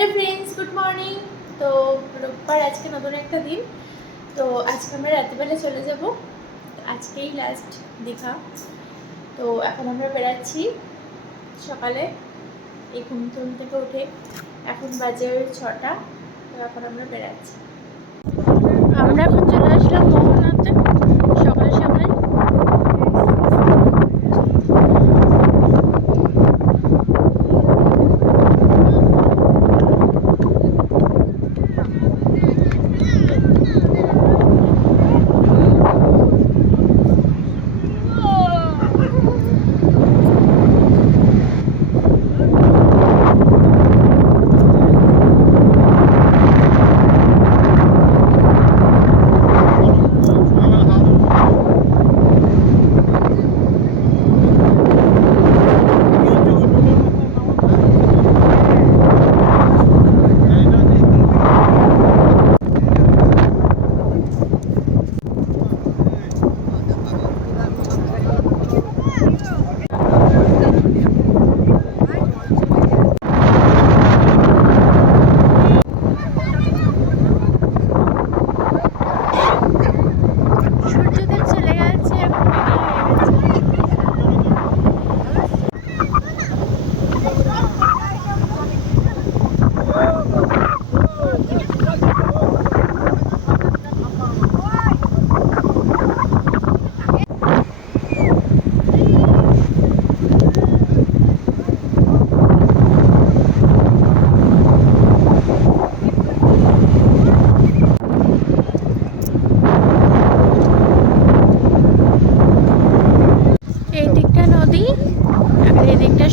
Hello friends, good morning. তো রোববার আজকে নতুন একটা দিন। তো আজকে আমরা রাত্রিবেলা চলে যাব। আজকেই লাস্ট দীঘা। তো এখন আমরা বেড়াচ্ছি সকালে। এই ঘুম থেকে উঠে এখন বাজে ছটা। তো এখন আমরা বেড়াচ্ছি আমরা এখন চলে আসলাম মোহনাতে সকাল সকাল সূর্যদেব চলে গেছে এখন বেরিয়ে হয়ে গেছে এই দিকটা নদী আর এই দিকটা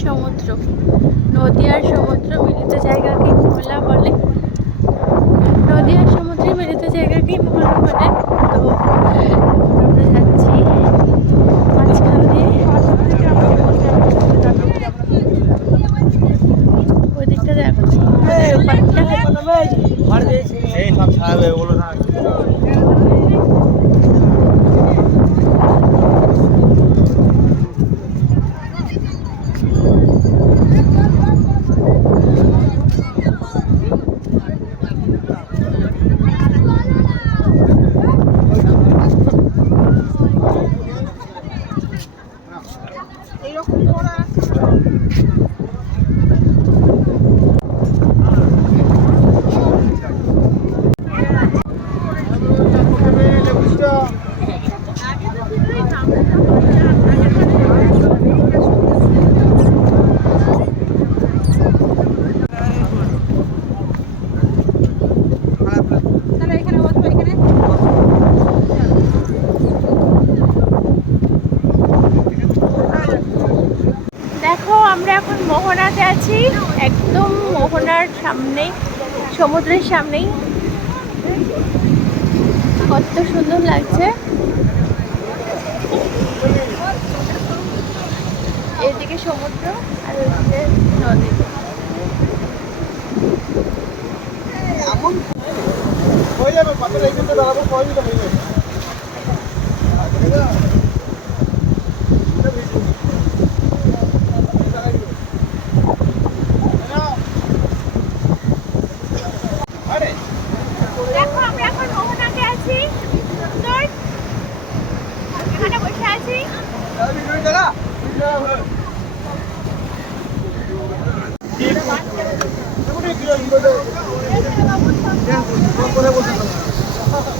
সমুদ্র। নদী আর সমুদ্র মিলিত জায়গাকে মোহলা বলে। নদী আর সমুদ্রের মিলিত জায়গাকে মোহলা বলে। তো আমরা যাচ্ছি মাঝখান দিয়ে। ওই দিকটা দেখো ওপারটা। এই সব ছাড়বে ওগুলো না দেখো আমরা এখন মোহনাতে আছি, একদম মোহনার সামনেই সমুদ্রের সামনেই। কত সুন্দর লাগছে। এদিকে সমুদ্র, আর ওইদিকে নদী। হয়ে যাবে মিনিট হয়ে যাবে আরে দেখো আমরা এখন মোহনাতে আছি সুন্দর এখানে বসে আছি।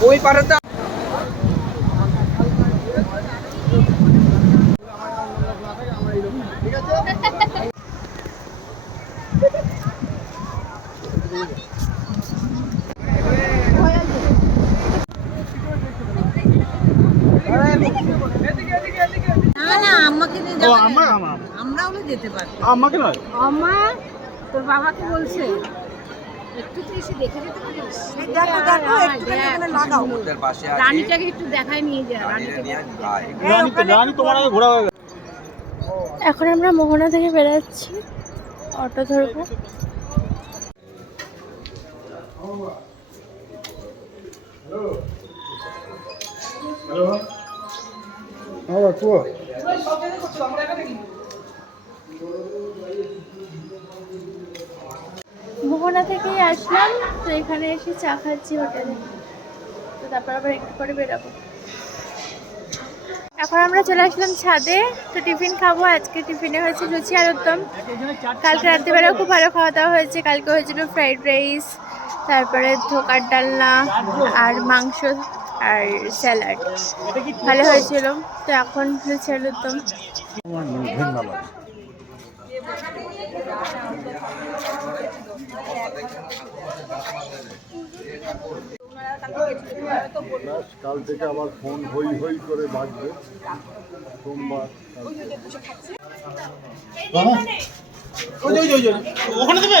ওই পারেটা ঠিক আছে না না আম্মাকে নিয়ে ও যাবে আমার না। আমার আমরাও তো যেতে আমাকে নয়? তোর বাবাকে বলছে। একটু তো এসে দেখে যেতে পারিস? রানীটাকে একটু দেখায় নিয়ে যা রানীকে রানী তোমার আগে ঘোরা হয়ে এখন আমরা মোহনা থেকে বেরাচ্ছি। অটো ধরবো। হ্যাঁ কুয়া মোহনা থেকেই আসলাম, তো এখানে এসে চা খাচ্ছি হোটেলে। তো তারপর আবার একটু পরে বেরোবো। এখন আমরা চলে আসলাম ছাদে, তো টিফিন খাব। আজকে টিফিনে হয়েছে লুচি আর উত্তম। কালকে রাত্রিবেলাও খুব ভালো খাওয়া দাওয়া হয়েছে। কালকে হয়েছিল ফ্রাইড রাইস, তারপরে ধোকার ডালনা আর মাংস আর স্যালাড। ভালো হয়েছিল। তো এখন লুচি আর উত্তম। কাল থেকে আবার ফোন হই হই করে বাজবে। সোমবার ওখানে দেবে?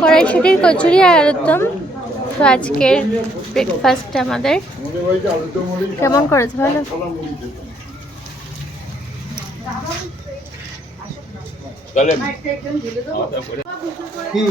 কড়াইশুটির কচুরি আর উত্তম তো আজকের ব্রেকফাস্ট আমাদের। কেমন করেছে ভালো? কি?